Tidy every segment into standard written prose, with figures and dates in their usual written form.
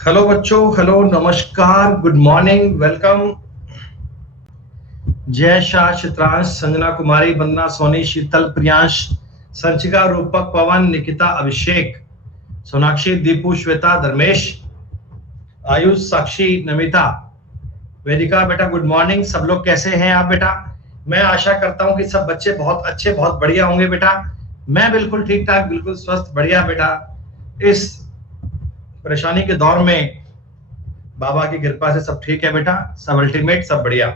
Hello बच्चों, hello, नमस्कार, good morning, welcome. Jay Shah, Chitransh, Sanjana कुमारी, वंदना, सोनी, शीतल, प्रियांश, संचिका, रूपक, पवन, निकिता, अभिषेक, सोनाक्षी, दीपू, श्वेता, धर्मेश, आयुष, साक्षी, नमिता, वेदिका। बेटा गुड मॉर्निंग। सब लोग कैसे हैं आप बेटा? मैं आशा करता हूं कि सब बच्चे बहुत अच्छे, बहुत बढ़िया होंगे बेटा। मैं बिल्कुल ठीक ठाक, बिल्कुल स्वस्थ, बढ़िया बेटा। इस परेशानी के दौर में बाबा की कृपा से सब ठीक है बेटा, सब अल्टीमेट, सब बढ़िया।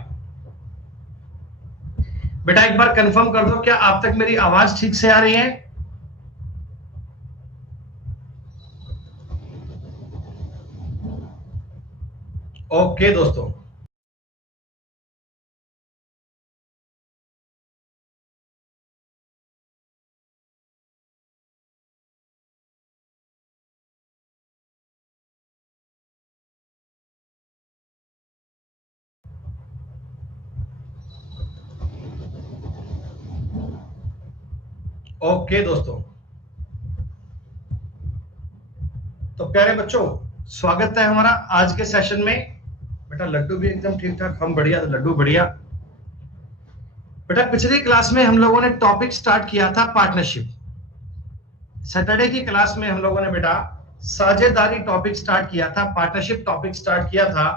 बेटा एक बार कंफर्म कर दो, क्या आप तक मेरी आवाज ठीक से आ रही है? ओके दोस्तों। ओके दोस्तों, तो प्यारे बच्चों, स्वागत है हमारा आज के सेशन में। बेटा लड्डू भी एकदम ठीक ठाक, हम बढ़िया, तो लड्डू बढ़िया। बेटा पिछली क्लास में हम लोगों ने टॉपिक स्टार्ट किया था पार्टनरशिप। सैटरडे की क्लास में हम लोगों ने बेटा साझेदारी टॉपिक स्टार्ट किया था, पार्टनरशिप टॉपिक स्टार्ट किया था।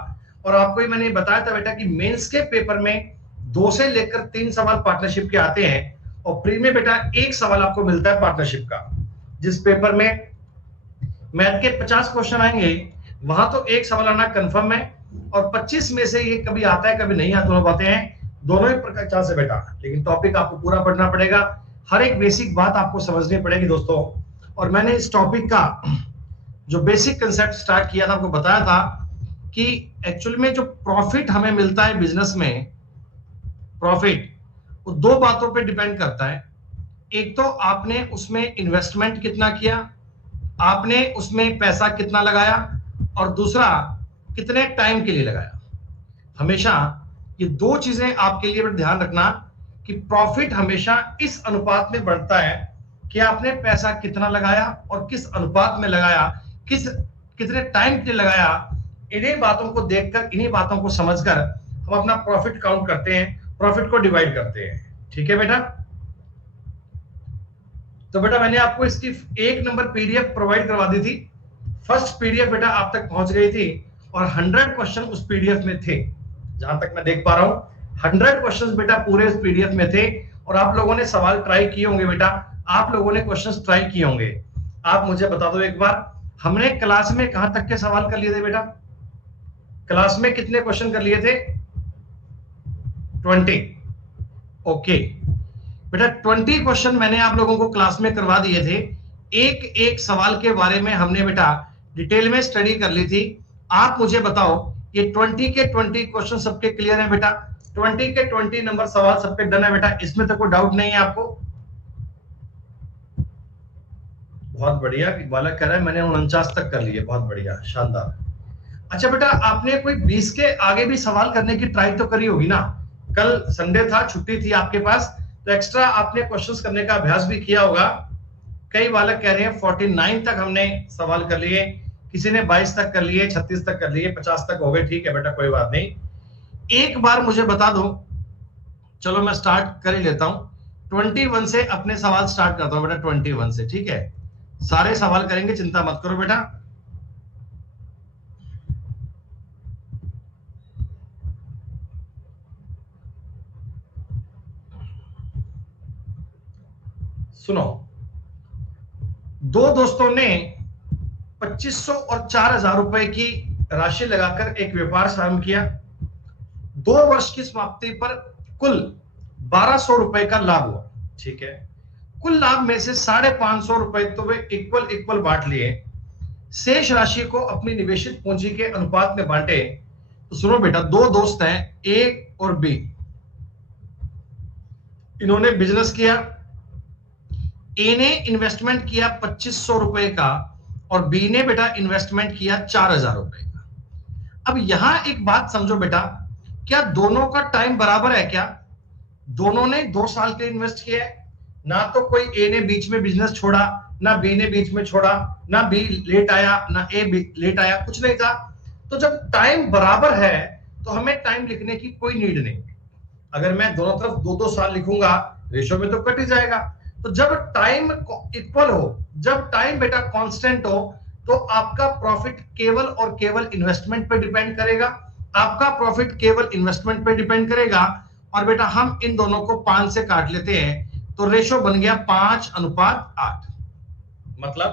और आपको ही मैंने बताया था बेटा कि मेंस के पेपर में 2 से लेकर 3 सवाल पार्टनरशिप के आते हैं, और प्री में बेटा एक सवाल आपको मिलता है पार्टनरशिप का। जिस पेपर में मैथ के 50 क्वेश्चन आएंगे, वहां तो एक सवाल आना कंफर्म है, और 25 में से ये कभी आता है कभी नहीं आता, दोनों बातें हैं, दोनों ही प्रकार चांस से बेटा। लेकिन टॉपिक आपको पूरा पढ़ना पड़ेगा, हर एक बेसिक बात आपको समझनी पड़ेगी दोस्तों। और मैंने इस टॉपिक का जो बेसिक कंसेप्ट स्टार्ट किया था, आपको बताया था कि एक्चुअल में जो प्रॉफिट हमें मिलता है बिजनेस में, प्रॉफिट वो 2 बातों पे डिपेंड करता है। एक तो आपने उसमें इन्वेस्टमेंट कितना किया, आपने उसमें पैसा कितना लगाया, और दूसरा कितने टाइम के लिए लगाया। हमेशा ये 2 चीजें आपके लिए ध्यान रखना कि प्रॉफिट हमेशा इस अनुपात में बढ़ता है कि आपने पैसा कितना लगाया और किस अनुपात में लगाया, किस कितने टाइम के लिए लगाया। इन्हीं बातों को देखकर, इन्हीं बातों को समझकर हम अपना प्रॉफिट काउंट करते हैं, प्रॉफिट को डिवाइड करते हैं। ठीक है बेटा? तो बेटा मैंने आपको इसकी 1 नंबर पीडीएफ प्रोवाइड करवा दी थी। फर्स्ट पीडीएफ बेटा आप तक पहुंच गई थी, और 100 क्वेश्चन उस पीडीएफ में थे। जहां तक मैं देख पा रहा हूं 100 क्वेश्चंस बेटा पूरे उस पीडीएफ में थे, और आप लोगों ने सवाल ट्राई किए होंगे बेटा, आप लोगों ने क्वेश्चंस ट्राई किए होंगे। आप मुझे बता दो एक बार, हमने क्लास में कहां तक के सवाल कर लिए थे बेटा? क्लास में कितने क्वेश्चन कर लिए थे? 20। ओके बेटा, 20 क्वेश्चन मैंने आप लोगों को क्लास में करवा दिए थे। एक एक सवाल के बारे में हमने बेटा डिटेल में स्टडी कर ली थी। आप मुझे बताओ, ये 20 के 20 क्वेश्चन सबके क्लियर है बेटा? 20 के 20 नंबर सवाल सबके डन है बेटा? इसमें तो कोई डाउट नहीं है आपको? बहुत बढ़िया, बालक कह रहा है मैंने 49 तक कर लिए, बहुत बढ़िया, शानदार। अच्छा बेटा, आपने कोई 20 के आगे भी सवाल करने की ट्राई तो करी होगी ना? कल संडे था, छुट्टी थी आपके पास, तो एक्स्ट्रा आपने क्वेश्चंस करने का अभ्यास भी किया होगा। कई बालक कह रहे हैं 49 तक हमने सवाल कर लिए, किसी ने 22 तक कर लिए, 36 तक कर लिए, 50 तक हो गए। ठीक है बेटा, कोई बात नहीं। एक बार मुझे बता दो, चलो मैं स्टार्ट कर ही लेता हूं। 21 से अपने सवाल स्टार्ट करता हूं बेटा, 21 से। ठीक है, सारे सवाल करेंगे, चिंता मत करो बेटा। सुनो, दो दोस्तों ने 2500 और 4000 रुपए की राशि लगाकर एक व्यापार आरंभ किया। 2 वर्ष की समाप्ति पर कुल 1200 रुपए का लाभ हुआ। ठीक है, कुल लाभ में से 550 रुपए तो वे इक्वल इक्वल बांट लिए, शेष राशि को अपनी निवेशित पूंजी के अनुपात में बांटे। तो सुनो बेटा, 2 दोस्त हैं, ए और बी। इन्होंने बिजनेस किया। ए ने इन्वेस्टमेंट किया 2500 रुपए का, और बी ने बेटा इन्वेस्टमेंट किया 4000 रुपए का। अब यहां एक बात समझो बेटा, क्या दोनों का टाइम बराबर है क्या? दोनों ने 2 साल के इन्वेस्ट किया है ना, तो कोई ए ने बीच में बिजनेस छोड़ा, ना बी ने बीच में छोड़ा, ना बी लेट आया, ना ए लेट आया, कुछ नहीं था। तो जब टाइम बराबर है तो हमें टाइम लिखने की कोई नीड नहीं। अगर मैं दोनों तरफ 2-2 साल लिखूंगा रेशो में तो कट ही जाएगा। तो जब टाइम इक्वल हो, जब टाइम बेटा कांस्टेंट हो, तो आपका प्रॉफिट केवल और केवल इन्वेस्टमेंट पे डिपेंड करेगा। आपका प्रॉफिट केवल इन्वेस्टमेंट पे डिपेंड करेगा। और बेटा हम इन दोनों को 5 से काट लेते हैं तो रेशो बन गया 5:8। मतलब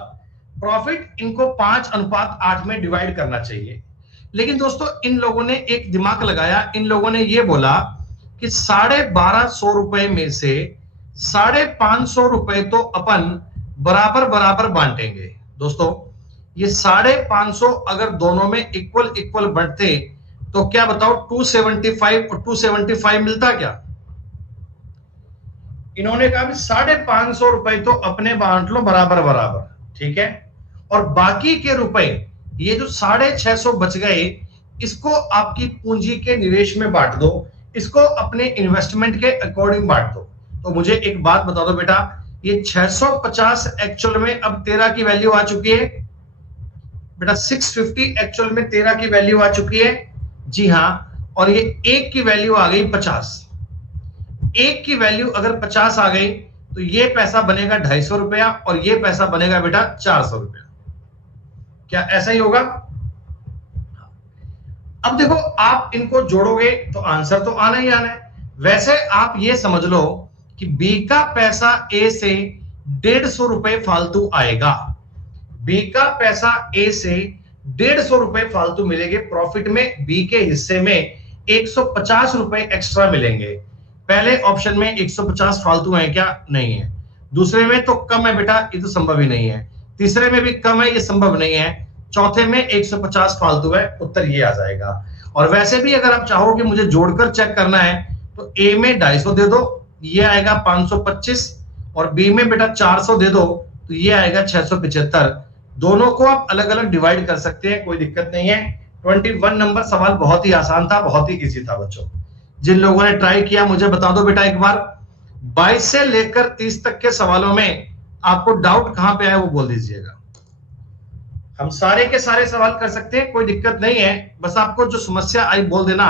प्रॉफिट इनको 5:8 में डिवाइड करना चाहिए। लेकिन दोस्तों इन लोगों ने एक दिमाग लगाया, इन लोगों ने ये बोला कि 1250 रुपए में से 550 रुपए तो अपन बराबर बराबर बांटेंगे। दोस्तों ये 550 अगर दोनों में इक्वल इक्वल बढ़ते तो क्या बताओ 275 और 275 मिलता क्या? इन्होंने कहा 550 रुपए तो अपने बांट लो बराबर बराबर, ठीक है, और बाकी के रुपए ये जो 650 बच गए इसको आपकी पूंजी के निवेश में बांट दो, इसको अपने इन्वेस्टमेंट के अकॉर्डिंग बांट दो। तो मुझे एक बात बता दो बेटा, ये 650 एक्चुअल में अब 13 की वैल्यू आ चुकी है बेटा, 650 एक्चुअल में 13 की वैल्यू आ चुकी है। जी हां, और ये एक की वैल्यू आ गई 50। एक की वैल्यू अगर 50 आ गई तो ये पैसा बनेगा 250 रुपया और ये पैसा बनेगा बेटा 400 रुपया। क्या ऐसा ही होगा? अब देखो आप इनको जोड़ोगे तो आंसर तो आना ही आना है। वैसे आप ये समझ लो कि बी का पैसा ए से 150 रुपए फालतू आएगा। बी का पैसा ए से 150 रुपए फालतू मिलेंगे प्रॉफिट में, बी के हिस्से में 150 रुपए एक्स्ट्रा मिलेंगे। पहले ऑप्शन में 150 फालतू है क्या? नहीं है। दूसरे में तो कम है बेटा, ये तो संभव ही नहीं है। तीसरे में भी कम है, ये संभव नहीं है। चौथे में 150 फालतू है, उत्तर ये आ जाएगा। और वैसे भी अगर आप चाहो कि मुझे जोड़कर चेक करना है तो ए में 250 दे दो, ये आएगा 525, और बी में बेटा 400 दे दो तो ये आएगा 675। दोनों को आप अलग अलग डिवाइड कर सकते हैं, कोई दिक्कत नहीं है। 21 नंबर सवाल बहुत ही आसान था, बहुत ही इजी था बच्चों। जिन लोगों ने ट्राई किया मुझे बता दो बेटा एक बार, 22 से लेकर 30 तक के सवालों में आपको डाउट कहां पे आया वो बोल दीजिएगा। हम सारे के सारे सवाल कर सकते हैं, कोई दिक्कत नहीं है। बस आपको जो समस्या आई बोल देना।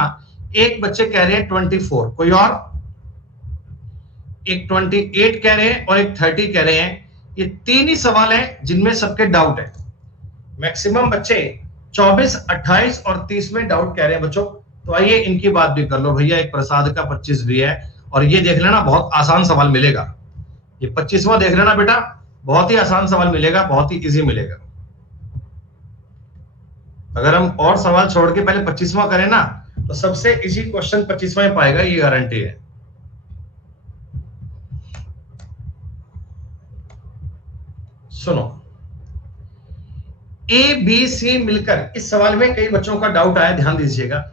एक बच्चे कह रहे हैं 24, कोई और? एक 28 कह रहे हैं और एक 30 कह रहे हैं। ये तीन ही सवाल हैं जिनमें सबके डाउट है। मैक्सिमम बच्चे 24, 28 और 30 में डाउट कह रहे हैं बच्चों। तो आइए इनकी बात भी कर लो भैया। एक प्रसाद का 25 भी है, और ये देख लेना बहुत आसान सवाल मिलेगा। ये 25वां देख लेना बेटा, बहुत ही आसान सवाल मिलेगा, बहुत ही इजी मिलेगा। अगर हम और सवाल छोड़ के पहले 25वां करें ना तो सबसे इजी क्वेश्चन 25वां पाएगा, ये गारंटी है। सुनो, ए बी सी मिलकर, इस सवाल में कई बच्चों का डाउट आया, ध्यान दीजिएगा।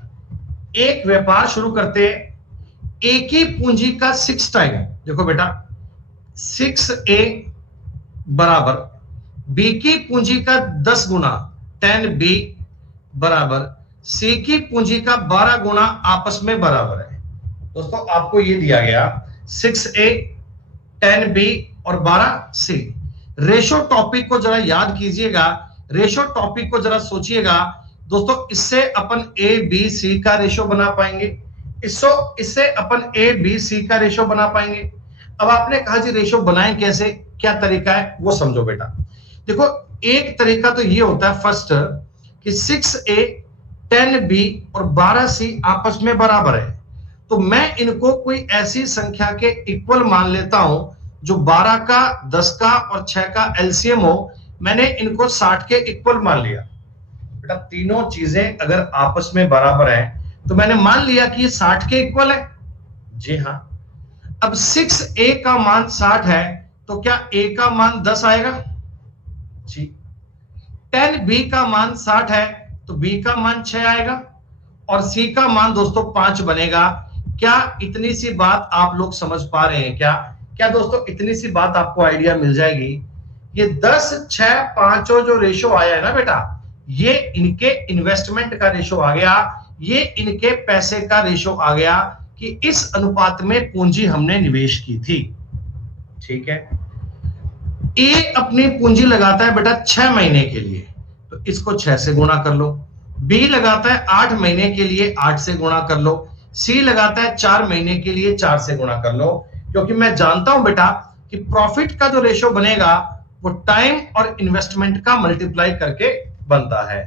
एक व्यापार शुरू करते हैं, ए की पूंजी का 6 टाइम, देखो बेटा 6A बराबर बी की पूंजी का 10 गुना 10B बराबर सी की पूंजी का 12 गुना आपस में बराबर है। दोस्तों आपको ये दिया गया 6A 10B और 12C। रेशो टॉपिक को जरा याद कीजिएगा, रेशो टॉपिक को जरा सोचिएगा दोस्तों। इससे अपन ए बी सी का रेशो बना पाएंगे, इससे अपन ए बी सी का रेशो बना पाएंगे। अब आपने कहा जी रेशो बनाएं कैसे, क्या तरीका है वो समझो बेटा। देखो एक तरीका तो ये होता है फर्स्ट कि 6A 10B और 12C आपस में बराबर है, तो मैं इनको कोई ऐसी संख्या के इक्वल मान लेता हूं जो 12 का 10 का और 6 का एलसीएम हो। मैंने इनको 60 के इक्वल मान लिया बेटा। तीनों चीजें अगर आपस में बराबर हैं तो मैंने मान लिया कि ये 60 के इक्वल है। जी हाँ। अब 6A का मान 60 है तो क्या A का मान 10 आएगा? जी। 10B का मान 60 है तो B का मान 6 आएगा और C का मान दोस्तों 5 बनेगा। क्या इतनी सी बात आप लोग समझ पा रहे हैं? क्या दोस्तों इतनी सी बात आपको आइडिया मिल जाएगी? ये 10, 6, 5 जो रेशो आया है ना बेटा, ये इनके इन्वेस्टमेंट का रेशो आ गया, ये इनके पैसे का रेशो आ गया कि इस अनुपात में पूंजी हमने निवेश की थी। ठीक है। ए अपनी पूंजी लगाता है बेटा 6 महीने के लिए, तो इसको 6 से गुणा कर लो। बी लगाता है 8 महीने के लिए, 8 से गुणा कर लो। सी लगाता है 4 महीने के लिए, 4 से गुणा कर लो। क्योंकि मैं जानता हूं बेटा कि प्रॉफिट का जो रेशो बनेगा वो टाइम और इन्वेस्टमेंट का मल्टीप्लाई करके बनता है।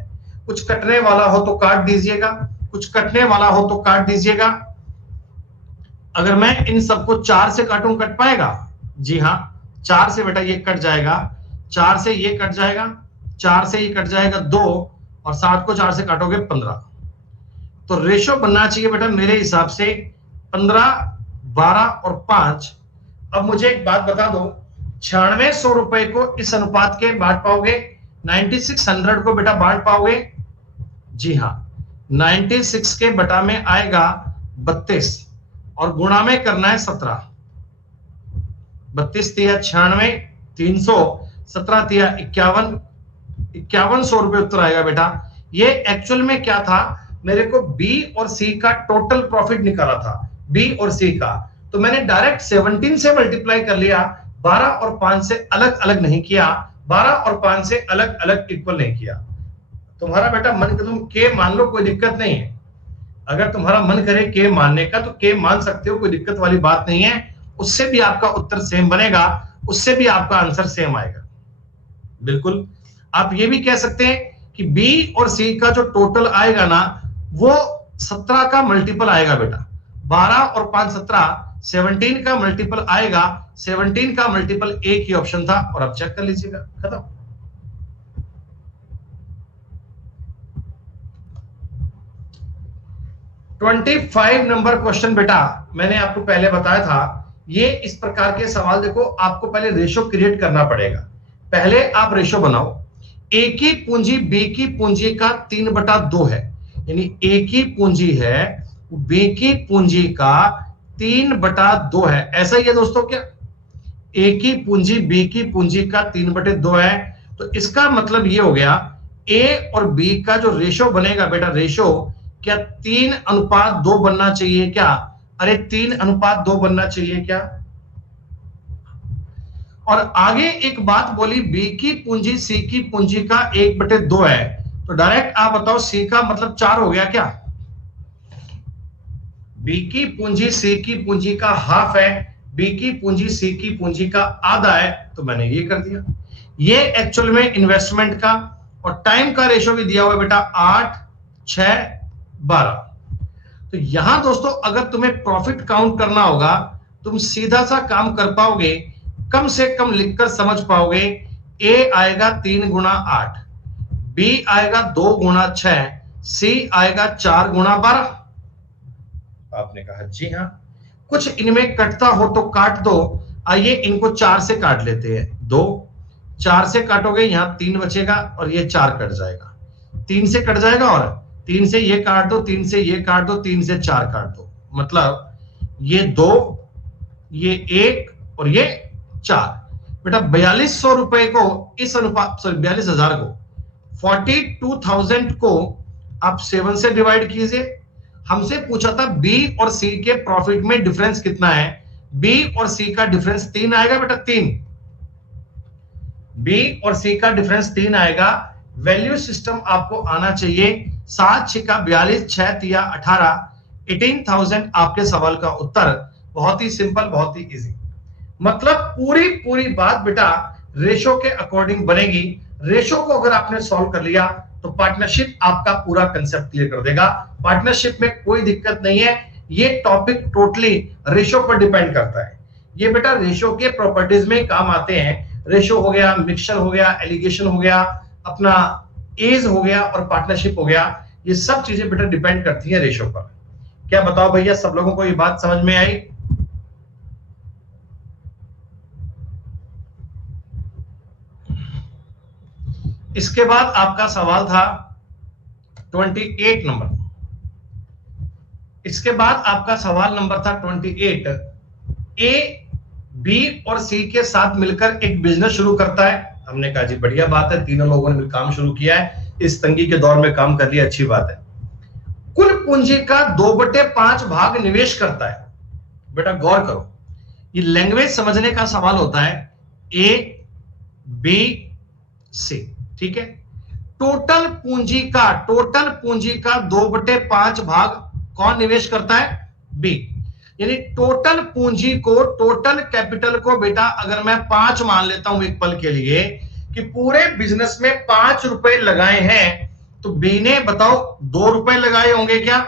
कुछ कटने वाला हो तो काट दीजिएगा, कुछ कटने वाला हो तो काट दीजिएगा। अगर मैं इन सबको 4 से काटूं, कट पाएगा? जी हां, 4 से बेटा ये कट जाएगा, 4 से ये कट जाएगा, 4 से ये कट जाएगा 2, और 7 को 4 से काटोगे 15। तो रेशो बनना चाहिए बेटा मेरे हिसाब से 15, 12 और 5। अब मुझे एक बात बता दो, 9600 रुपए को इस अनुपात के बांट पाओगे? 9600 को बेटा बांट पाओगे? जी हां, 96 के बटा में आएगा 32 और गुणा में करना है 17। 32 तिया 96, 300, 17 तिया 51, 5100 रुपए उत्तर आएगा बेटा। ये एक्चुअल में क्या था, मेरे को बी और सी का टोटल प्रॉफिट निकाला था, बी और सी का, तो मैंने डायरेक्ट 17 से मल्टीप्लाई कर लिया, 12 और 5 से अलग अलग नहीं किया, 12 और 5 से अलग अलग इक्वल नहीं किया। तुम्हारा बेटा मन कर तुम के मान लो, कोई दिक्कत नहीं है। अगर तुम्हारा मन करे के मानने का तो के मान सकते हो, कोई दिक्कत वाली बात नहीं है। उससे भी आपका उत्तर सेम बनेगा, उससे भी आपका आंसर सेम आएगा। बिल्कुल आप ये भी कह सकते हैं कि बी और सी का जो टोटल आएगा ना, वो 17 का मल्टीपल आएगा बेटा। 12 और 5 17, 17 का मल्टीपल आएगा। 17 का मल्टीपल एक ही ऑप्शन था, और अब चेक कर लीजिएगा, खत्म। $25 नंबर क्वेश्चन बेटा, मैंने आपको पहले बताया था, ये इस प्रकार के सवाल देखो, आपको पहले रेशो क्रिएट करना पड़ेगा। पहले आप रेशो बनाओ, ए की पूंजी बी की पूंजी का 3/2 है, यानी ए की पूंजी है बी की पूंजी का 3/2 है। ऐसा ही है दोस्तों क्या? ए की पूंजी बी की पूंजी का 3/2 है, तो इसका मतलब ये हो गया ए और बी का जो रेशो बनेगा बेटा, रेशो क्या 3:2 बनना चाहिए क्या? अरे 3:2 बनना चाहिए क्या? और आगे एक बात बोली, बी की पूंजी सी की पूंजी का 1/2 है, तो डायरेक्ट आप बताओ सी का मतलब 4 हो गया क्या? बी की पूंजी सी की पूंजी का हाफ है, बी की पूंजी सी की पूंजी का आधा है, तो मैंने ये कर दिया। ये एक्चुअल में इन्वेस्टमेंट का और टाइम का रेशो भी दिया हुआ है बेटा, 8, 6, 12। तो यहां दोस्तों अगर तुम्हें प्रॉफिट काउंट करना होगा, तुम सीधा सा काम कर पाओगे, कम से कम लिखकर समझ पाओगे। ए आएगा 3 गुणा 8, बी आएगा 2 गुणा 6, सी आएगा 4 गुणा 12। आपने कहा जी हां, कुछ इनमें कटता हो तो काट दो। आइए इनको 4 से काट लेते हैं। 2, 4 से काटोगे, यहां 3 बचेगा और ये 4 कट जाएगा, 3 से कट जाएगा, और 3 से ये काट दो, 3 से ये काट दो, 3 से 4 काट दो, मतलब ये 2, ये 1 और ये 4। बेटा 4200 रुपए को इस अनुपात, सॉरी 42,000 को, 42,000 को आप 7 से डिवाइड कीजिए। हमसे पूछा था बी और सी के प्रॉफिट में डिफरेंस कितना है, बी और सी का डिफरेंस 3 आएगा बेटा, 3। बी और सी का डिफरेंस 3 आएगा। वैल्यू सिस्टम आपको आना चाहिए। 7 6 का 42, 6 तिया 18, 18,000 आपके सवाल का उत्तर। बहुत ही सिंपल, बहुत ही इजी। मतलब पूरी बात बेटा रेशो के अकॉर्डिंग बनेगी। रेशो को अगर आपने सॉल्व कर लिया तो पार्टनरशिप आपका पूरा कंसेप्ट क्लियर कर देगा। पार्टनरशिप में कोई दिक्कत नहीं है, ये टॉपिक टोटली रेशो पर डिपेंड करता है। ये बेटा रेशो के प्रॉपर्टीज में काम आते हैं। रेशो हो गया, मिक्सचर हो गया, एलिगेशन हो गया, अपना एज हो गया और पार्टनरशिप हो गया। ये सब चीजें बेटा डिपेंड करती हैं रेशो पर। क्या बताओ भैया, सब लोगों को ये बात समझ में आई? इसके बाद आपका सवाल था 28 नंबर। इसके बाद आपका सवाल नंबर था 28। ए बी और सी के साथ मिलकर एक बिजनेस शुरू करता है। हमने कहा जी बढ़िया बात है, तीनों लोगों ने काम शुरू किया है, इस तंगी के दौर में काम कर लिया, अच्छी बात है। कुल पूंजी का 2/5 भाग निवेश करता है। बेटा गौर करो, ये लैंग्वेज समझने का सवाल होता है। A B C. ठीक है, टोटल पूंजी का 2/5 भाग कौन निवेश करता है? बी। यानी टोटल पूंजी को, टोटल कैपिटल को बेटा अगर मैं 5 मान लेता हूं एक पल के लिए कि पूरे बिजनेस में 5 रुपए लगाए हैं, तो बी ने बताओ 2 रुपए लगाए होंगे क्या?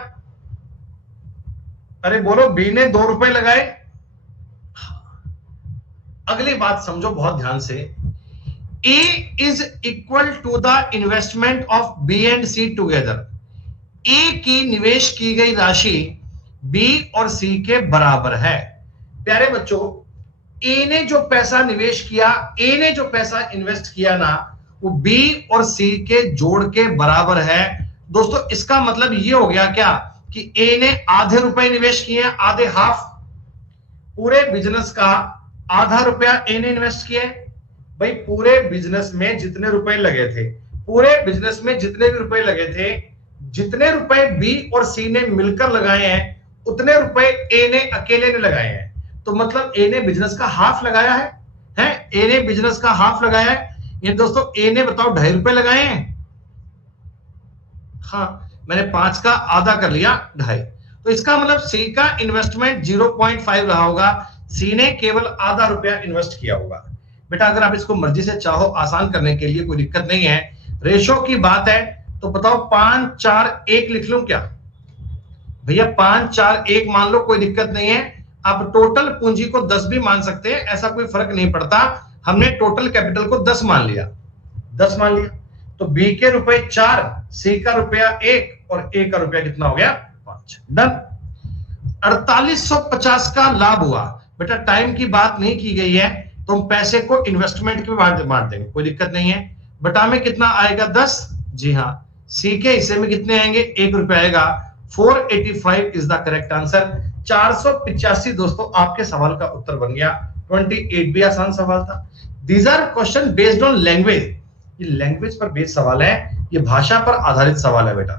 अरे बोलो, बी ने 2 रुपए लगाए। अगली बात समझो बहुत ध्यान से, A is equal to the investment of B and C together. A की निवेश की गई राशि B और C के बराबर है। प्यारे बच्चों, A ने जो पैसा निवेश किया, A ने जो पैसा इन्वेस्ट किया ना, वो B और C के जोड़ के बराबर है। दोस्तों इसका मतलब ये हो गया क्या कि A ने आधे रुपए निवेश किए, आधे हाफ, पूरे बिजनेस का आधा रुपया A ने इन्वेस्ट किया। भाई पूरे बिजनेस में जितने रुपए लगे थे, पूरे बिजनेस में जितने भी रुपए लगे थे, जितने रुपए बी और सी ने मिलकर लगाए हैं, उतने रुपए ए ने अकेले ने लगाए हैं। तो मतलब ए ने बिजनेस का हाफ लगाया है, ए ने बिजनेस का हाफ लगाया है। ये दोस्तों ए ने बताओ 2.5 रुपए लगाए हैं। हाँ, मैंने 5 का आधा कर लिया, 2.5। तो इसका मतलब सी का इन्वेस्टमेंट 0.5 रहा होगा, सी ने केवल आधा रुपया इन्वेस्ट किया होगा। बेटा अगर आप इसको मर्जी से चाहो आसान करने के लिए कोई दिक्कत नहीं है, रेशो की बात है तो बताओ 5 4 1 लिख लूं क्या? भैया 5 4 1 मान लो, कोई दिक्कत नहीं है। आप टोटल पूंजी को 10 भी मान सकते हैं, ऐसा कोई फर्क नहीं पड़ता। हमने टोटल कैपिटल को 10 मान लिया, 10 मान लिया। तो बी के रुपए 4, सी का रुपया 1 और ए का रुपया कितना हो गया? 5। डन। 4850 का लाभ हुआ। बेटा टाइम की बात नहीं की गई है, तो हम पैसे को इन्वेस्टमेंट के बांट देंगे, कोई दिक्कत नहीं है। बटा में कितना आएगा? 10। जी हाँ, सी के हिस्से में कितने आएंगे? 1 रुपया आएगा। 485 इज द करेक्ट आंसर। 485 दोस्तों आपके सवाल का उत्तर बन गया। 28 भी आसान सवाल था। These are question based on language. ये लैंग्वेज पर बेस्ड सवाल है, ये भाषा पर आधारित सवाल है बेटा।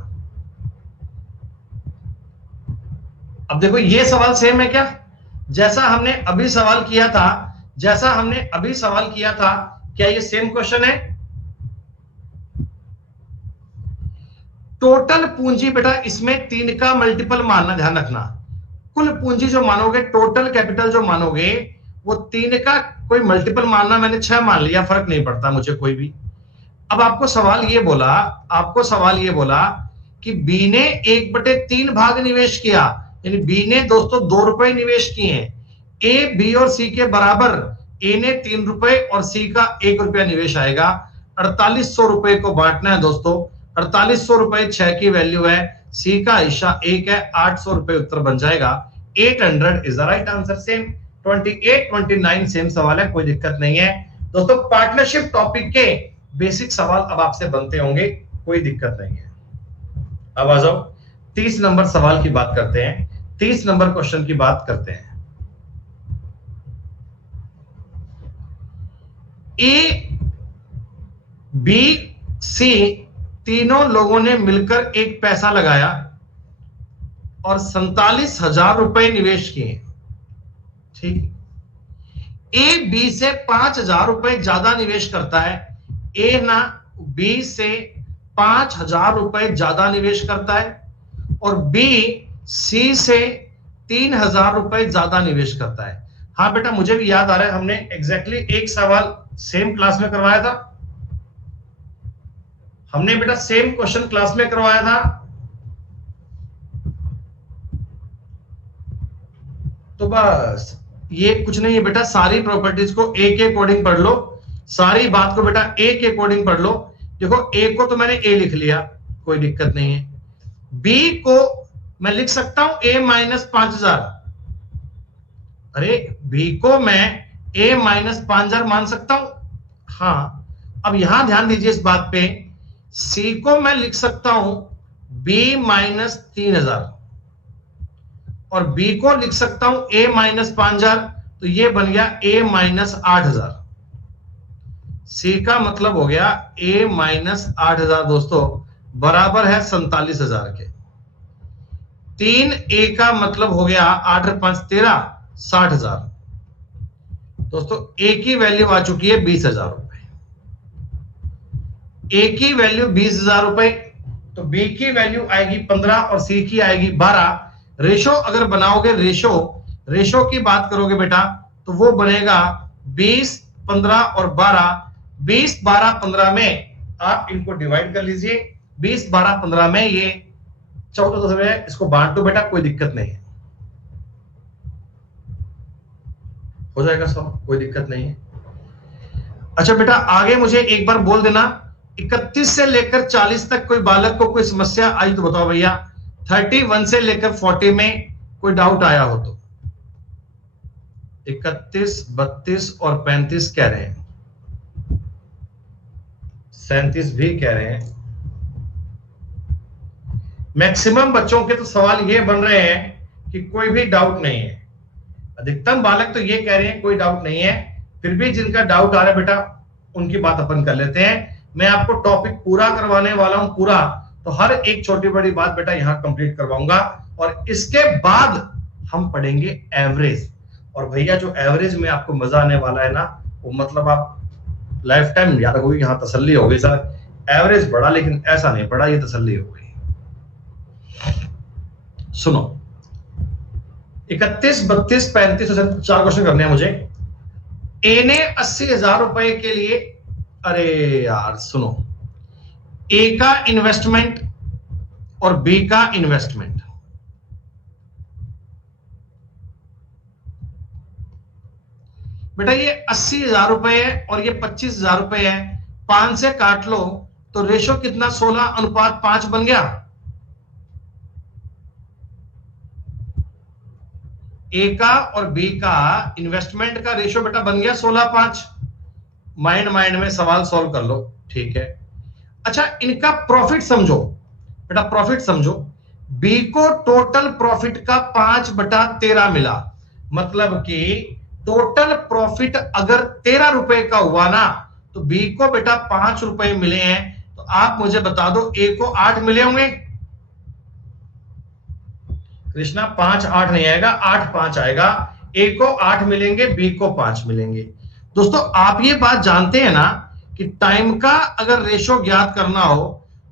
अब देखो ये सवाल सेम है क्या? जैसा हमने अभी सवाल किया था, क्या ये सेम क्वेश्चन है? टोटल पूंजी बेटा इसमें 3 का मल्टीपल मानना, ध्यान रखना। कुल पूंजी जो मानोगे, टोटल कैपिटल जो मानोगे, वो 3 का कोई मल्टीपल मानना। मैंने 6 मान लिया, फर्क नहीं पड़ता मुझे कोई भी। अब आपको सवाल ये बोला कि बी ने 1/3 भाग निवेश किया, यानी बी ने दोस्तों 2 रुपए निवेश किए हैं। ए बी और सी के बराबर, ए ने 3 रुपए और सी का 1 रुपया निवेश आएगा। 4800 रुपए को बांटना है दोस्तों। 4800 रुपए 6 की वैल्यू है, सी का हिस्सा 1 है, 800 रुपए उत्तर बन जाएगा। 800 is the right answer. Same 28 29 same सवाल है, कोई दिक्कत नहीं है दोस्तों। पार्टनरशिप टॉपिक के बेसिक सवाल अब आपसे बनते होंगे, कोई दिक्कत नहीं है। अब आ जाओ 30 नंबर सवाल की बात करते हैं, 30 नंबर क्वेश्चन की बात करते हैं। ए बी सी तीनों लोगों ने मिलकर एक पैसा लगाया और 47,000 रुपए निवेश किए। ठीक, ए बी से 5,000 रुपए ज्यादा निवेश करता है। ए ना बी से 5,000 रुपए ज्यादा निवेश करता है और बी सी से 3,000 रुपए ज्यादा निवेश करता है। हाँ बेटा मुझे भी याद आ रहा है, हमने एग्जैक्टली एक सवाल सेम क्लास में करवाया था। हमने बेटा सेम क्वेश्चन क्लास में करवाया था। तो बस ये कुछ नहीं है बेटा, सारी प्रॉपर्टीज को ए के अकॉर्डिंग पढ़ लो, सारी बात को बेटा ए के अकॉर्डिंग पढ़ लो। देखो ए को तो मैंने ए लिख लिया, कोई दिक्कत नहीं है। बी को मैं लिख सकता हूं ए -5,000। अरे बी को मैं ए -5,000 मान सकता हूं। हाँ, अब यहां ध्यान दीजिए इस बात पे, सी को मैं लिख सकता हूं बी -3,000 और बी को लिख सकता हूं ए -5,000, तो ये बन गया ए -8,000। सी का मतलब हो गया ए -8,000 दोस्तों बराबर है 47,000 के। 3 ए का मतलब हो गया 8 और 5 13, 60,000। दोस्तों ए की वैल्यू आ चुकी है 20,000 रुपए। ए की वैल्यू 20,000 रुपए, तो बी की वैल्यू आएगी 15 और सी की आएगी 12। रेशो अगर बनाओगे, रेशो की बात करोगे बेटा, तो वो बनेगा 20, 15 और 12। 20, 12, 15 में आप इनको डिवाइड कर लीजिए। 20, 12, 15 में ये 14 में इसको बांट दो बेटा, कोई दिक्कत नहीं है, हो जाएगा सब, कोई दिक्कत नहीं है। अच्छा बेटा आगे मुझे एक बार बोल देना, 31 से लेकर 40 तक कोई बालक को कोई समस्या आई तो बताओ भैया। 31 से लेकर 40 में कोई डाउट आया हो तो। 31, 32 और 35 कह रहे हैं, 37 भी कह रहे हैं। मैक्सिमम बच्चों के तो सवाल ये बन रहे हैं कि कोई भी डाउट नहीं है। अधिकतम बालक तो ये कह रहे हैं कोई डाउट नहीं है। फिर भी जिनका डाउट आ रहा है बेटा, उनकी बात अपन कर लेते हैं। मैं आपको टॉपिक पूरा करवाने वाला हूं पूरा, तो हर एक छोटी बड़ी बात बेटा यहां कंप्लीट करवाऊंगा। और इसके बाद हम पढ़ेंगे एवरेज। और भैया जो एवरेज में आपको मजा आने वाला है ना, वो मतलब आप लाइफ टाइम याद रखोगे। यहां तसल्ली हो गई सर एवरेज पढ़ा, लेकिन ऐसा नहीं पढ़ा, ये तसल्ली हो गई। सुनो, 31, 32, 35 4 क्वेश्चन करने हैं मुझे। ए ने 80,000 रुपए के लिए, अरे यार सुनो, ए का इन्वेस्टमेंट और बी का इन्वेस्टमेंट, बेटा ये 80,000 रुपए है और ये 25,000 रुपए है। 5 से काट लो तो रेशो कितना, 16:5 बन गया। ए का और बी का इन्वेस्टमेंट का रेशो बेटा बन गया 16:5। माइंड में सवाल सॉल्व कर लो, ठीक है। अच्छा इनका प्रॉफिट समझो बेटा, प्रॉफिट समझो। बी को टोटल प्रॉफिट का 5/13 मिला, मतलब कि टोटल प्रॉफिट अगर 13 रुपए का हुआ ना, तो बी को बेटा 5 रुपए मिले हैं। तो आप मुझे बता दो ए को 8 मिले होंगे। कृष्णा 5, 8 नहीं आएगा, 8, 5 आएगा। ए को 8 मिलेंगे, बी को 5 मिलेंगे। दोस्तों आप ये बात जानते हैं ना कि टाइम का अगर रेशो ज्ञात करना हो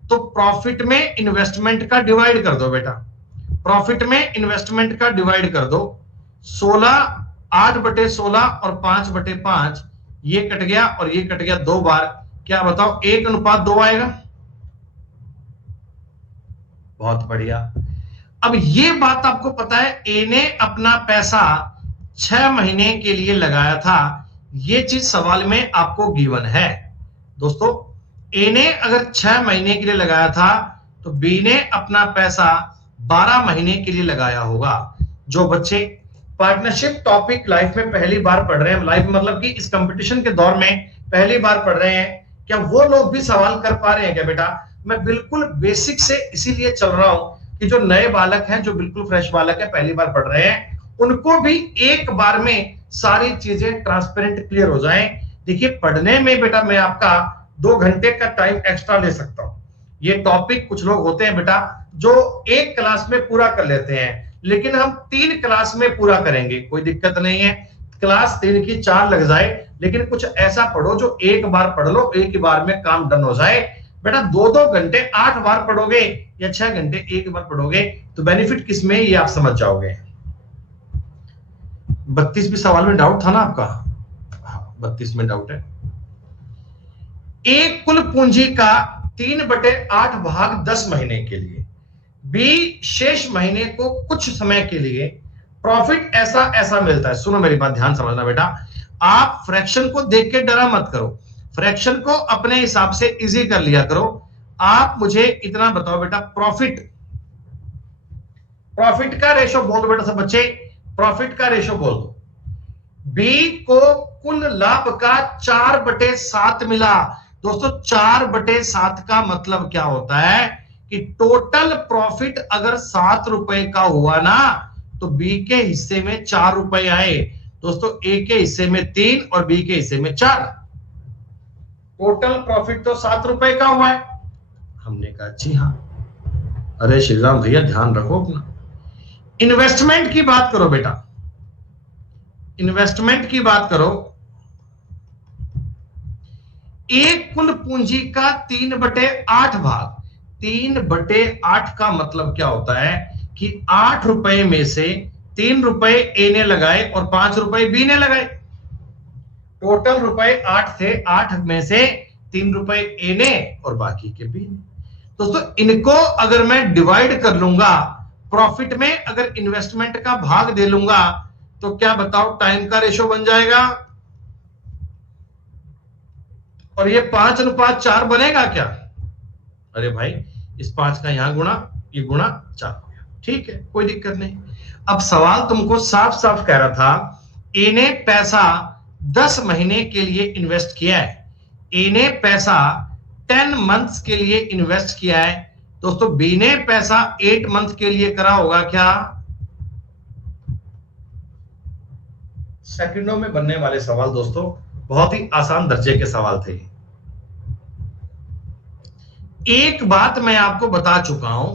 तो प्रॉफिट में इन्वेस्टमेंट का डिवाइड कर दो बेटा। प्रॉफिट में इन्वेस्टमेंट का डिवाइड कर दो। 8/16 और 5/5, ये कट गया और ये कट गया 2 बार। क्या बताओ 1:2 आएगा? बहुत बढ़िया। अब ये बात आपको पता है, ए ने अपना पैसा 6 महीने के लिए लगाया था। ये चीज सवाल में आपको गिवन है। दोस्तों ए ने अगर 6 महीने के लिए लगाया था, तो बी ने अपना पैसा 12 महीने के लिए लगाया होगा। जो बच्चे पार्टनरशिप टॉपिक लाइफ में पहली बार पढ़ रहे हैं, लाइफ मतलब कि इस कंपटीशन के दौर में पहली बार पढ़ रहे हैं, क्या वो लोग भी सवाल कर पा रहे हैं क्या बेटा? मैं बिल्कुल बेसिक से इसीलिए चल रहा हूं कि जो नए बालक हैं, जो बिल्कुल फ्रेश बालक है, पहली बार पढ़ रहे हैं, उनको भी एक बार में सारी चीजें ट्रांसपेरेंट क्लियर हो जाएं। देखिए पढ़ने में बेटा मैं आपका 2 घंटे का टाइम एक्स्ट्रा ले सकता हूं। ये टॉपिक कुछ लोग होते हैं बेटा जो एक क्लास में पूरा कर लेते हैं, लेकिन हम 3 क्लास में पूरा करेंगे, कोई दिक्कत नहीं है। क्लास 3 की 4 लग जाए, लेकिन कुछ ऐसा पढ़ो जो एक बार पढ़ लो, एक ही बार में काम डन हो जाए। बेटा 2-2 घंटे 8 बार पढ़ोगे या 6 घंटे एक बार पढ़ोगे, तो बेनिफिट किसमें ये आप समझ जाओगे। 32 भी सवाल में डाउट था ना आपका? हाँ 32 में डाउट है। एक कुल पूंजी का 3/8 भाग 10 महीने के लिए, बी शेष महीने को कुछ समय के लिए प्रॉफिट ऐसा ऐसा मिलता है। सुनो मेरी बात ध्यान समझना बेटा, आप फ्रैक्शन को देख के डरा मत करो, फ्रैक्शन को अपने हिसाब से इजी कर लिया करो। आप मुझे इतना बताओ बेटा, प्रॉफिट का रेशो बोल दो बेटा सब बच्चे, प्रॉफिट का रेशो बोल दो। बी को कुल लाभ का 4/7 मिला। दोस्तों 4/7 का मतलब क्या होता है कि टोटल प्रॉफिट अगर 7 रुपए का हुआ ना, तो बी के हिस्से में 4 रुपए आए। दोस्तों ए के हिस्से में 3 और बी के हिस्से में 4, टोटल प्रॉफिट तो 7 रुपए का हुआ है। हमने कहा जी हाँ। अरे श्रीराम भैया ध्यान रखो अपना। इन्वेस्टमेंट की बात करो बेटा, इन्वेस्टमेंट की बात करो। एक कुल पूंजी का 3/8 भाग। 3/8 का मतलब क्या होता है कि 8 रुपए में से 3 रुपए ए ने लगाए और 5 रुपए बी ने लगाए। टोटल रुपए 8 थे, 8 में से 3 रुपए ए ने और बाकी के बी ने। दोस्तों इनको अगर मैं डिवाइड कर लूंगा, प्रॉफिट में अगर इन्वेस्टमेंट का भाग दे लूंगा, तो क्या बताओ टाइम का रेशो बन जाएगा। और ये 5:4 बनेगा क्या? अरे भाई, इस 5 का यहां गुणा, ये गुणा 4 हो गया। ठीक है, कोई दिक्कत नहीं। अब सवाल तुमको साफ साफ कह रहा था, ए ने पैसा 10 महीने के लिए इन्वेस्ट किया है, ए ने पैसा 10 मंथ्स के लिए इन्वेस्ट किया है। दोस्तों बी ने पैसा 8 मंथ के लिए करा होगा क्या? सेकंडों में बनने वाले सवाल दोस्तों, बहुत ही आसान दर्जे के सवाल थे। एक बात मैं आपको बता चुका हूं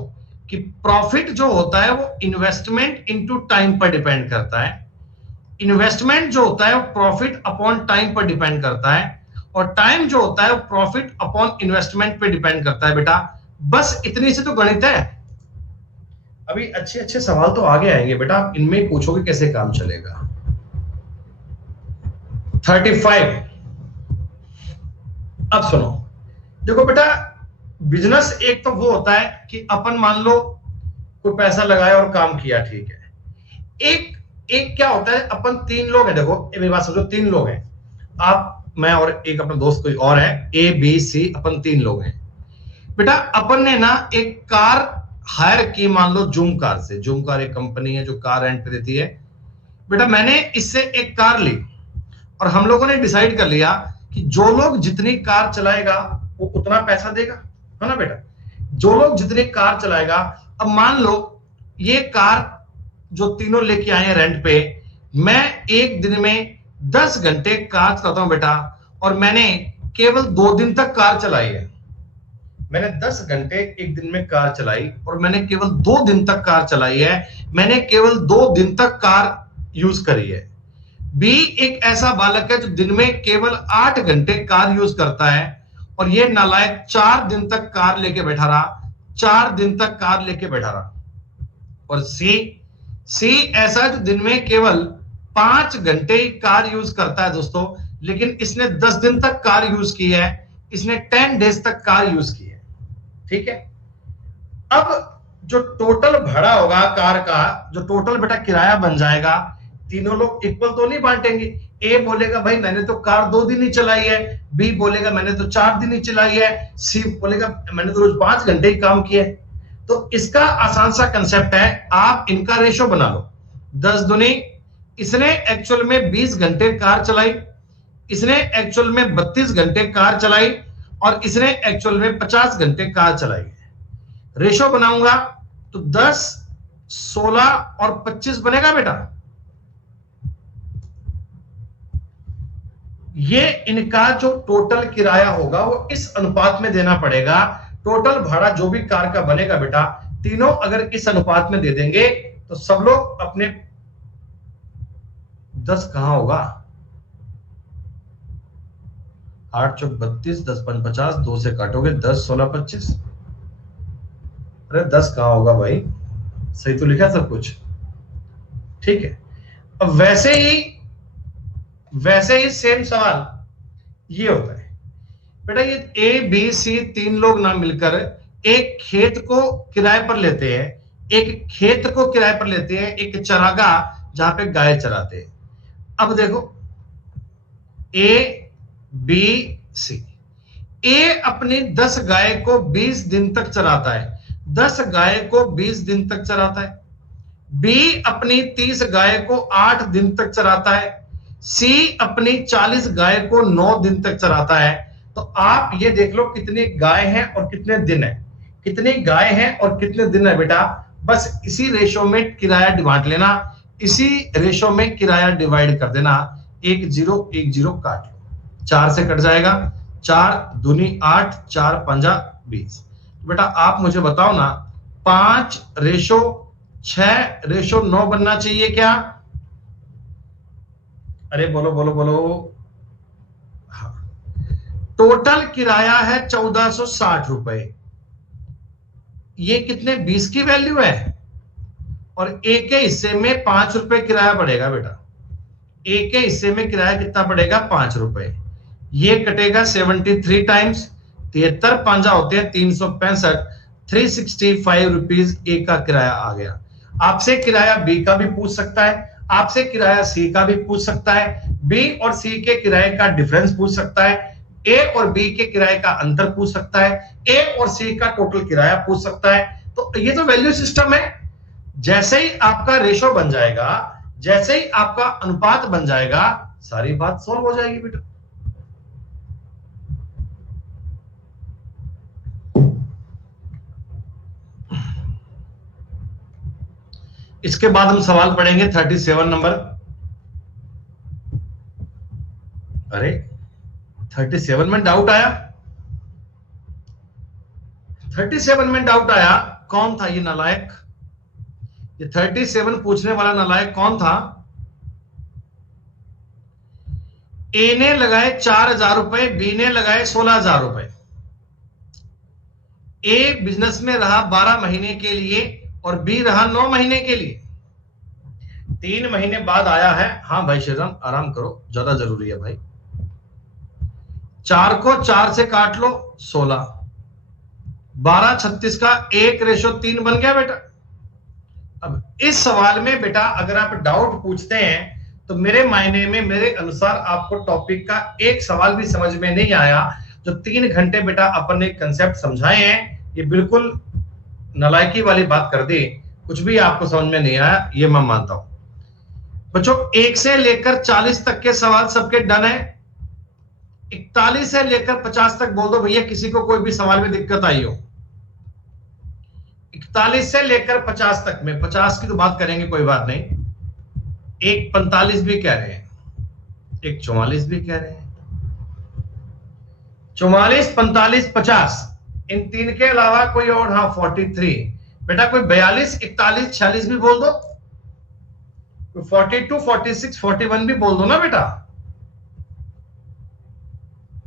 कि प्रॉफिट जो होता है वो इन्वेस्टमेंट इनटू टाइम पर डिपेंड करता है। इन्वेस्टमेंट जो होता है वो प्रॉफिट अपॉन टाइम पर डिपेंड करता है, और टाइम जो होता है वो प्रॉफिट अपॉन इन्वेस्टमेंट पे डिपेंड करता है। बेटा बस इतनी से तो गणित है। अभी अच्छे अच्छे सवाल तो आगे आएंगे बेटा, आप इनमें पूछोगे कैसे काम चलेगा। 35। अब सुनो, देखो बेटा, बिजनेस एक तो वो होता है कि अपन मान लो कोई पैसा लगाया और काम किया, ठीक है। एक एक क्या होता है, अपन 3 लोग हैं। देखो मेरी बात समझो, 3 लोग हैं, आप, मैं और एक अपना दोस्त कोई और है, ए बी सी, अपन 3 लोग हैं। बेटा अपन ने ना एक कार हायर की, मान लो जूम कार से। जूम कार एक कंपनी है जो कार रेंट पे देती है। बेटा मैंने इससे एक कार ली और हम लोगों ने डिसाइड कर लिया कि जो लोग जितनी कार चलाएगा वो उतना पैसा देगा, है ना बेटा। जो लोग जितनी कार चलाएगा, अब मान लो ये कार जो तीनों लेके आए हैं रेंट पे, मैं एक दिन में 10 घंटे कार चलाता हूं बेटा, और मैंने केवल 2 दिन तक कार चलाई है। मैंने 10 घंटे एक दिन में कार चलाई और मैंने केवल 2 दिन तक कार चलाई है। मैंने केवल 2 दिन तक कार यूज करी है। बी एक ऐसा बालक है जो दिन में केवल 8 घंटे कार यूज करता है, और ये नालायक 4 दिन तक कार लेके बैठा रहा, 4 दिन तक कार लेके बैठा रहा। और सी ऐसा जो दिन में केवल 5 घंटे ही कार यूज करता है दोस्तों, लेकिन इसने 10 दिन तक कार यूज की है, इसने 10 डेज तक कार यूज की है। ठीक है, अब जो टोटल भाड़ा होगा कार का, जो टोटल बेटा किराया बन जाएगा, तीनों लोग इक्वल तो नहीं बांटेंगे। ए बोलेगा भाई मैंने तो कार 2 दिन ही चलाई है, बी बोलेगा मैंने तो 4 दिन ही चलाई है, सी बोलेगा मैंने तो रोज 5 घंटे ही काम किया है। तो इसका आसान सा कंसेप्ट है, आप इनका रेशो बना लो। 10 दुनी, इसने एक्चुअल में 20 घंटे कार चलाई, इसने एक्चुअल में 32 घंटे कार चलाई, और इसने एक्चुअल में 50 घंटे कार चलाई। रेशो बनाऊंगा तो 10, 16 और 25 बनेगा बेटा। ये इनका जो टोटल किराया होगा वो इस अनुपात में देना पड़ेगा। टोटल भाड़ा जो भी कार का बनेगा बेटा, तीनों अगर इस अनुपात में दे देंगे तो सब लोग अपने 10 कहां होगा, 8 चौक 32, 10 पन 50, 2 से काटोगे 10, 16, 25। अरे 10 कहां होगा भाई, सही तो लिखा सब कुछ। ठीक है, अब वैसे ही सेम सवाल ये होता है बेटा। ये ए बी सी 3 लोग ना मिलकर एक खेत को किराए पर लेते हैं, एक खेत को किराए पर लेते हैं, एक चरागाह जहां पे गाय चराते हैं। अब देखो ए बी सी, ए अपनी 10 गाय को 20 दिन तक चराता है, 10 गाय को 20 दिन तक चराता है। बी अपनी 30 गाय को 8 दिन तक चराता है, सी अपनी 40 गाय को 9 दिन तक चराता है। तो आप ये देख लो कितनी गाय हैं और कितने दिन है, कितनी गाय हैं और कितने दिन है बेटा। बस इसी रेशो में किराया बांट लेना, इसी रेशो में किराया डिवाइड कर देना। 1 0 1 0 काट लो, 4 से कट जाएगा, 4 दूनी 8, 4 पंजा 20। बेटा आप मुझे बताओ ना, 5:6:9 बनना चाहिए क्या? अरे बोलो बोलो बोलो। हाँ, टोटल किराया है 1460 रुपए। ये कितने 20 की वैल्यू है और ए के हिस्से में 5 रुपए किराया पड़ेगा बेटा। ए के हिस्से में किराया कितना पड़ेगा 5 रुपए। ये कटेगा 73 टाइम्स 73 पांजा होते हैं 365, 365 रुपीज ए का किराया आ गया। आपसे किराया बी का भी पूछ सकता है, आपसे किराया सी का भी पूछ सकता है, बी और सी के किराए का डिफरेंस पूछ सकता है, ए और बी के किराए का अंतर पूछ सकता है, ए और सी का टोटल किराया पूछ सकता है। तो ये तो वैल्यू सिस्टम है। जैसे ही आपका रेशो बन जाएगा, जैसे ही आपका अनुपात बन जाएगा, सारी बात सॉल्व हो जाएगी बेटा। इसके बाद हम सवाल पढ़ेंगे 37 नंबर। अरे 37 में डाउट आया, 37 में डाउट आया। कौन था ये नालायक? ये 37 पूछने वाला नालायक कौन था? ए ने लगाए 4000 रुपए, बी ने लगाए 16000 रुपए। ए बिजनेस में रहा 12 महीने के लिए और बी रहा 9 महीने के लिए। 3 महीने बाद आया है। हाँ भाई श्रीराम आराम करो, ज्यादा जरूरी है भाई। 4 को 4 से काट लो 16, 12 36 का 1:3 बन गया बेटा। अब इस सवाल में बेटा अगर आप डाउट पूछते हैं तो मेरे मायने में, मेरे अनुसार आपको टॉपिक का एक सवाल भी समझ में नहीं आया। जो 3 घंटे बेटा अपन ने कंसेप्ट समझाए हैं, ये बिल्कुल नालायकी वाली बात कर दी। कुछ भी आपको समझ में नहीं आया, ये मैं मानता हूं। बच्चों 1 से लेकर 40 तक के सवाल सबके डन है। 41 से लेकर 50 तक बोल दो भैया किसी को कोई भी सवाल में दिक्कत आई हो। 41 से लेकर 50 तक में, 50 की तो बात करेंगे कोई बात नहीं। एक 45 भी कह रहे हैं, एक 44 भी कह रहे हैं। 44, 45, 50 इन 3 के अलावा कोई और? हाँ 43 बेटा। कोई 42, 41, 46 भी बोल दो। 42, 46, 41 भी बोल दो ना बेटा।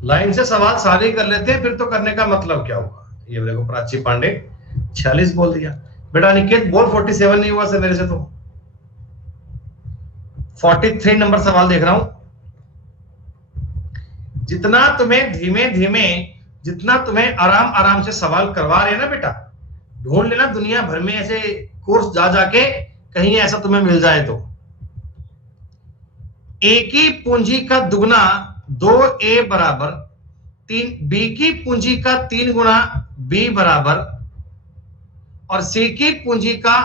लाइन से सवाल सारे कर लेते हैं, फिर तो करने का मतलब क्या होगा। ये देखो प्राची पांडे 46 बोल दिया बेटा। निकेत बोल 47 नहीं हुआ से मेरे से तो। 43 नंबर सवाल देख रहा हूं। जितना तुम्हें धीमे धीमे, जितना तुम्हें आराम आराम से सवाल करवा रहे हैं ना बेटा, ढूंढ लेना दुनिया भर में ऐसे कोर्स जा जाके, कहीं ऐसा तुम्हें मिल जाए तो। ए की पूंजी का दुगना 2a बराबर 3, बी की पूंजी का 3 गुना b बराबर, और सी की पूंजी का,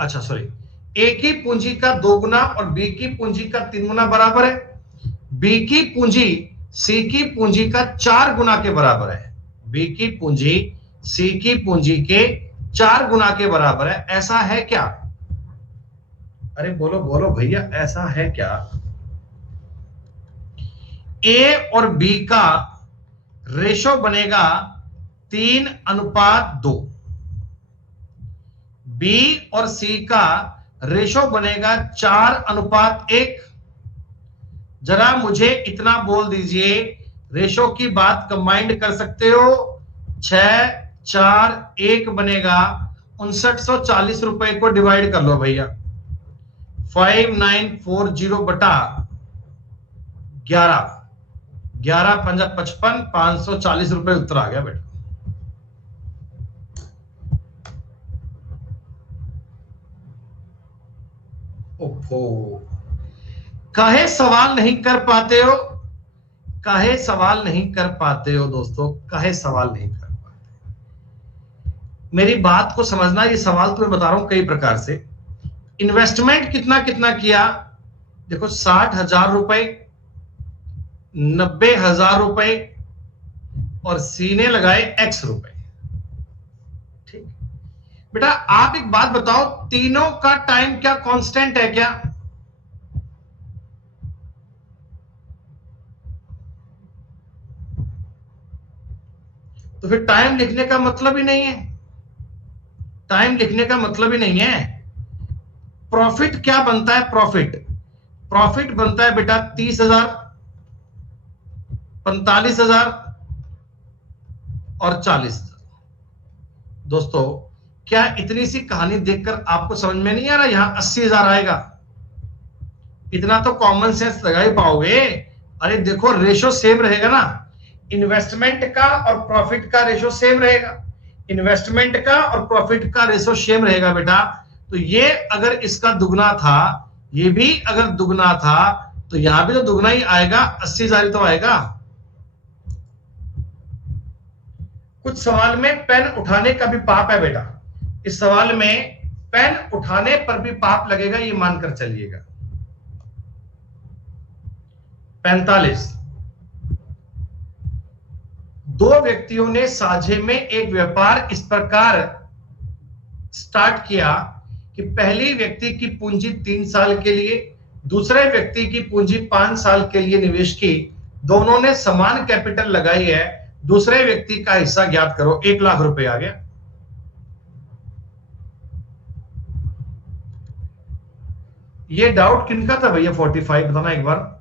अच्छा सॉरी, ए की पूंजी का 2 गुना और बी की पूंजी का 3 गुना बराबर है। बी की पूंजी सी की पूंजी का 4 गुना के बराबर है। बी की पूंजी सी की पूंजी के 4 गुना के बराबर है। ऐसा है क्या? अरे बोलो बोलो भैया, ऐसा है क्या? ए और बी का रेशो बनेगा 3:2। बी और सी का रेशो बनेगा 4:1। जरा मुझे इतना बोल दीजिए, रेशो की बात कंबाइंड कर सकते हो? 6, 4, 1 बनेगा। 5940 रुपए को डिवाइड कर लो भैया। 5940 बटा 11, 11 पंजा 55, 540 रुपए उत्तर आ गया बेटा। ओहो, काहे सवाल नहीं कर पाते हो? काहे सवाल नहीं कर पाते हो दोस्तों? काहे सवाल नहीं कर पाते? मेरी बात को समझना। ये सवाल तो मैं बता रहा हूं कई प्रकार से। इन्वेस्टमेंट कितना कितना किया? देखो 60,000 रुपए, 90,000 रुपए और सी ने लगाए x रुपए। ठीक बेटा, आप एक बात बताओ, तीनों का टाइम क्या कांस्टेंट है क्या? तो फिर टाइम लिखने का मतलब ही नहीं है। टाइम लिखने का मतलब ही नहीं है। प्रॉफिट क्या बनता है? प्रॉफिट प्रॉफिट बनता है बेटा 30,000, 45,000 और 40,000। दोस्तों क्या इतनी सी कहानी देखकर आपको समझ में नहीं आ रहा यहां 80,000 आएगा? इतना तो कॉमन सेंस लगा ही पाओगे। अरे देखो रेशो सेम रहेगा ना, इन्वेस्टमेंट का और प्रॉफिट का रेशो सेम रहेगा, इन्वेस्टमेंट का और प्रॉफिट का रेशो सेम रहेगा बेटा। तो ये अगर इसका दुगना था, ये भी अगर दुगना था, तो यहां भी तो दुगना ही आएगा, 80,000 तो आएगा। कुछ सवाल में पेन उठाने का भी पाप है बेटा, इस सवाल में पेन उठाने पर भी पाप लगेगा, ये मानकर चलिएगा। 45, दो व्यक्तियों ने साझे में एक व्यापार इस प्रकार स्टार्ट किया कि पहली व्यक्ति की पूंजी 3 साल के लिए, दूसरे व्यक्ति की पूंजी 5 साल के लिए निवेश की। दोनों ने समान कैपिटल लगाई है, दूसरे व्यक्ति का हिस्सा ज्ञात करो। 1 लाख रुपए आ गया। ये डाउट किनका था भैया? 45 बताना एक बार,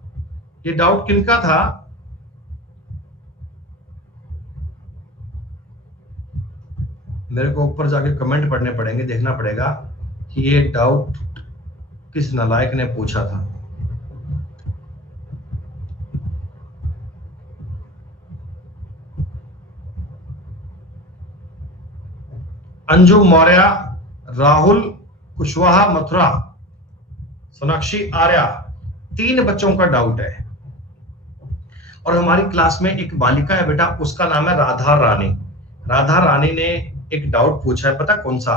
ये डाउट किनका था? मेरे को ऊपर जाके कमेंट पढ़ने पड़ेंगे, देखना पड़ेगा कि ये डाउट किस नालायक ने पूछा था। अंजू मौर्य, राहुल कुशवाहा मथुरा, सोनाक्षी आर्या, 3 बच्चों का डाउट है। और हमारी क्लास में एक बालिका है बेटा, उसका नाम है राधा रानी। राधा रानी ने एक डाउट पूछा है, पता कौन सा?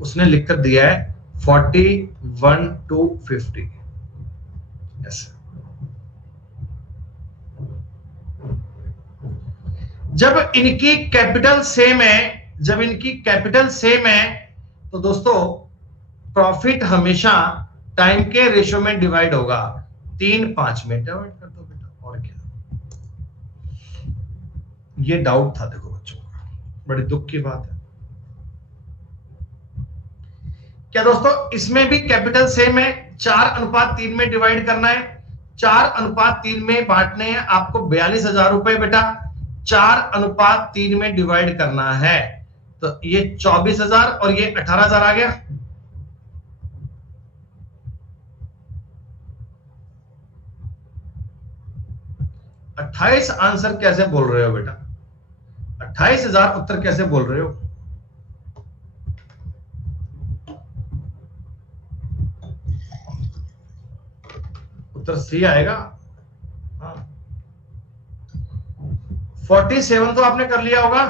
उसने लिखकर दिया है 41 to 50। यस, जब इनकी कैपिटल सेम है, जब इनकी कैपिटल सेम है, तो दोस्तों प्रॉफिट हमेशा टाइम के रेशियो में डिवाइड होगा। 3 5 में डिवाइड कर दो बेटा, और क्या। ये डाउट था देखो बच्चों का, बड़ी दुख की बात है। क्या दोस्तों इसमें भी कैपिटल सेम है? 4:3 में डिवाइड करना है, 4:3 में बांटने हैं आपको 42,000 रुपए बेटा। 4:3 में डिवाइड करना है, तो ये 24,000 और ये 18,000 आ गया। आंसर कैसे बोल रहे हो बेटा? 28,000 उत्तर कैसे बोल रहे हो? उत्तर सी आएगा। हाँ, 47 तो आपने कर लिया होगा।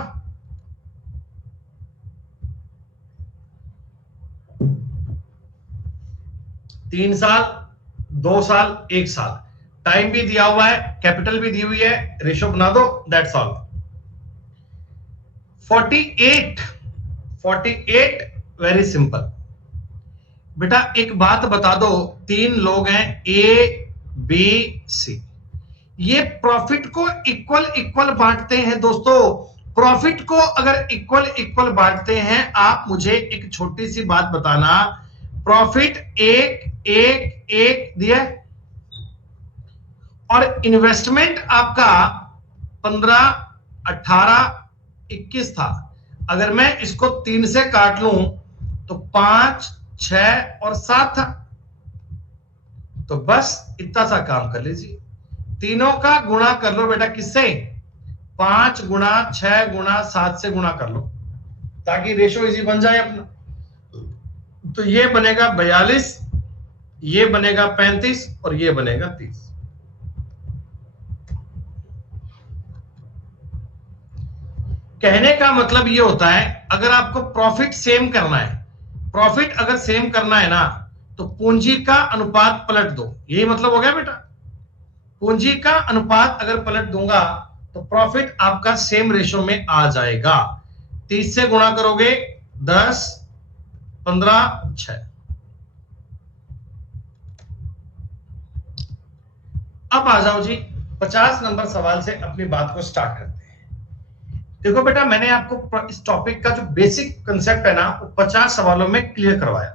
तीन साल, 2 साल, 1 साल, टाइम भी दिया हुआ है, कैपिटल भी दी हुई है, रेशो बना दो, दैट्स ऑल। 48 वेरी सिंपल बेटा। एक बात बता दो, 3 लोग हैं ए बी सी, ये प्रॉफिट को इक्वल इक्वल बांटते हैं दोस्तों। प्रॉफिट को अगर इक्वल इक्वल बांटते हैं, आप मुझे एक छोटी सी बात बताना, प्रॉफिट 1 1 1 दिया और इन्वेस्टमेंट आपका 15 18 21 था। अगर मैं इसको 3 से काट लूं तो 5 6 और 7 था। तो बस इतना सा काम कर लीजिए, तीनों का गुणा कर लो बेटा। किससे? 5 गुणा 6 गुणा 7 से गुणा कर लो, ताकि रेशो इजी बन जाए अपना। तो ये बनेगा 42, ये बनेगा 35 और ये बनेगा 30। कहने का मतलब ये होता है, अगर आपको प्रॉफिट सेम करना है, प्रॉफिट अगर सेम करना है ना, तो पूंजी का अनुपात पलट दो। यही मतलब हो गया बेटा। पूंजी का अनुपात अगर पलट दूंगा तो प्रॉफिट आपका सेम रेशो में आ जाएगा। 30 से गुणा करोगे 10 15 6। अब आ जाओ जी 50 नंबर सवाल से अपनी बात को स्टार्ट करते हैं। देखो बेटा, मैंने आपको इस टॉपिक का जो बेसिक कंसेप्ट है ना, वो 50 सवालों में क्लियर करवाया।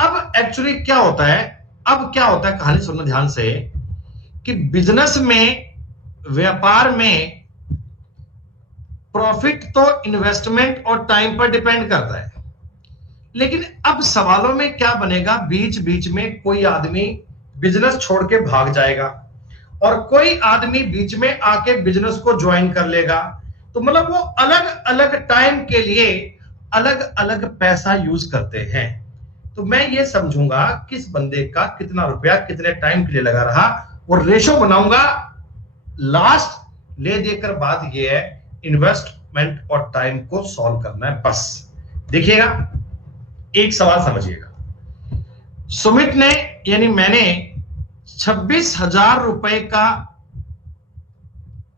अब एक्चुअली क्या होता है, अब क्या होता है, कहानी सुनना ध्यान से, कि बिजनेस में, व्यापार में प्रॉफिट तो इन्वेस्टमेंट और टाइम पर डिपेंड करता है। लेकिन अब सवालों में क्या बनेगा, बीच बीच में कोई आदमी बिजनेस छोड़ के भाग जाएगा और कोई आदमी बीच में आके बिजनेस को ज्वाइन कर लेगा। तो मतलब वो अलग अलग टाइम के लिए अलग अलग पैसा यूज करते हैं। तो मैं ये समझूंगा किस बंदे का कितना रुपया कितने टाइम के लिए लगा रहा, और रेशो बनाऊंगा। लास्ट ले देकर बात ये है, इन्वेस्टमेंट और टाइम को सॉल्व करना है बस। देखिएगा, एक सवाल समझिएगा। सुमित ने यानी मैंने 26,000 रुपए का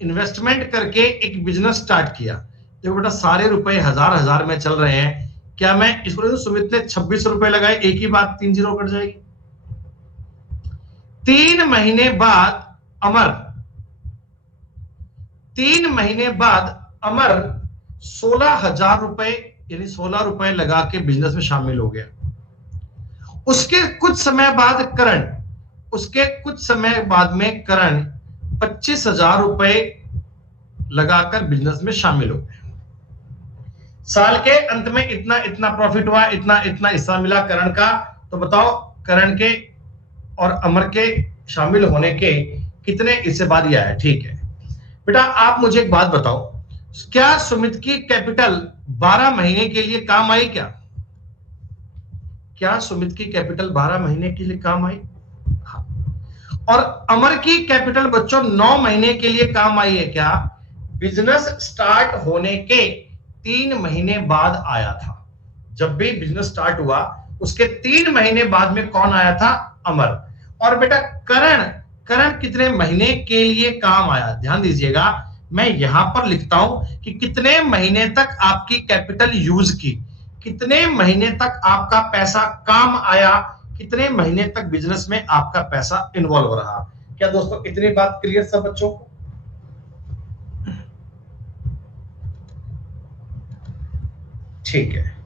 इन्वेस्टमेंट करके एक बिजनेस स्टार्ट किया। देखो बेटा, सारे रुपए हजार हजार में चल रहे हैं। क्या मैं इसको तो सुमित ने 26 रुपए लगाए, एक ही बात 3 जीरो कट जाएगी। 3 महीने बाद अमर 16,000 रुपए यानी 16 रुपए लगा के बिजनेस में शामिल हो गया। उसके कुछ समय बाद में करण 25,000 रुपए लगाकर बिजनेस में शामिल हो गए। साल के अंत में इतना इतना प्रॉफिट हुआ, इतना इतना हिस्सा मिला करण का। तो बताओ, करण के और अमर के शामिल होने के कितने हिस्से बाद ही आया? ठीक है बेटा, आप मुझे एक बात बताओ, क्या सुमित की कैपिटल 12 महीने के लिए काम आई? क्या सुमित की कैपिटल 12 महीने के लिए काम आई? हाँ। और अमर की कैपिटल बच्चों 9 महीने के लिए काम आई है क्या? बिजनेस स्टार्ट होने के 3 महीने बाद आया था। जब भी बिजनेस स्टार्ट हुआ उसके 3 महीने बाद में कौन आया था? अमर। और बेटा करण कितने महीने के लिए काम आया? ध्यान दीजिएगा, मैं यहां पर लिखता हूं कि कितने महीने तक आपकी कैपिटल यूज की, कितने महीने तक आपका पैसा काम आया, कितने महीने तक बिजनेस में आपका पैसा इन्वॉल्व रहा। क्या दोस्तों इतनी बात क्लियर सब बच्चों को? ठीक है,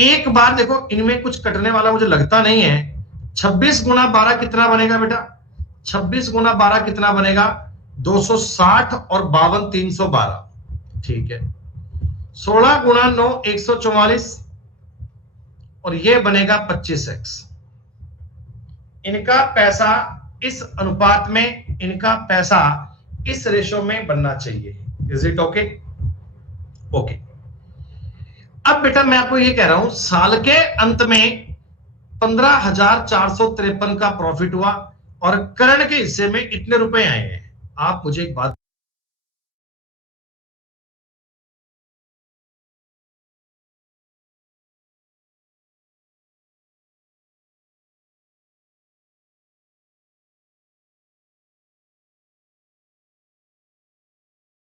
एक बार देखो, इनमें कुछ कटने वाला मुझे लगता नहीं है। 26 गुना 12 कितना बनेगा बेटा? 26 गुना 12 कितना बनेगा? 260 और 52 312। ठीक है, 16 गुना 9 144 और ये बनेगा 25x। इनका पैसा इस अनुपात में, इनका पैसा इस रेशो में बनना चाहिए। Is it okay? ओके। अब बेटा मैं आपको ये कह रहा हूं, साल के अंत में 15,453 का प्रॉफिट हुआ और करण के हिस्से में इतने रुपए आए हैं। आप मुझे एक बात